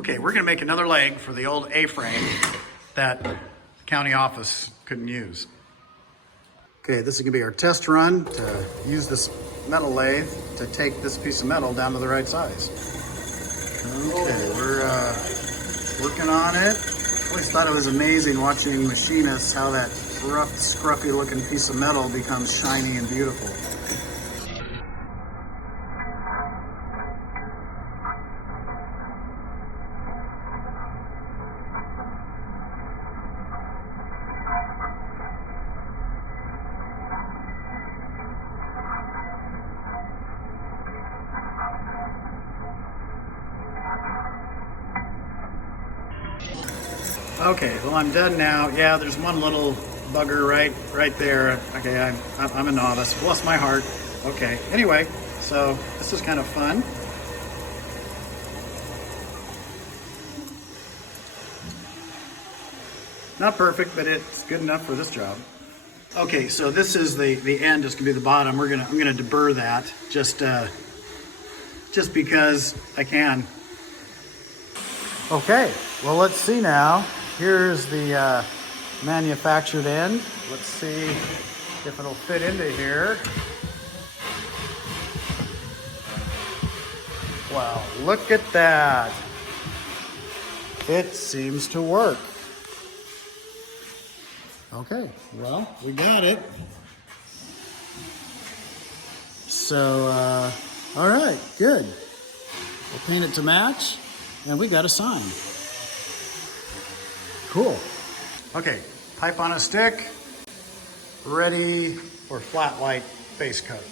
Okay, we're gonna make another leg for the old A-frame that the county office couldn't use. Okay, this is gonna be our test run to use this metal lathe to take this piece of metal down to the right size. Okay, we're working on it. I always thought it was amazing watching machinists, how that rough, scruffy looking piece of metal becomes shiny and beautiful. Okay, well I'm done now. Yeah, there's one little bugger right there. Okay, I'm a novice. Bless my heart. Okay, anyway, so this is kind of fun. Not perfect, but it's good enough for this job. Okay, so this is the end. It's gonna be the bottom. I'm gonna deburr that just because I can. Okay, well let's see now. Here's the manufactured end. Let's see if it'll fit into here. Wow, look at that. It seems to work. Okay, well, we got it. So, all right, good. We'll paint it to match, and we got a sign. Cool. Okay, pipe on a stick, ready for flat light base coat.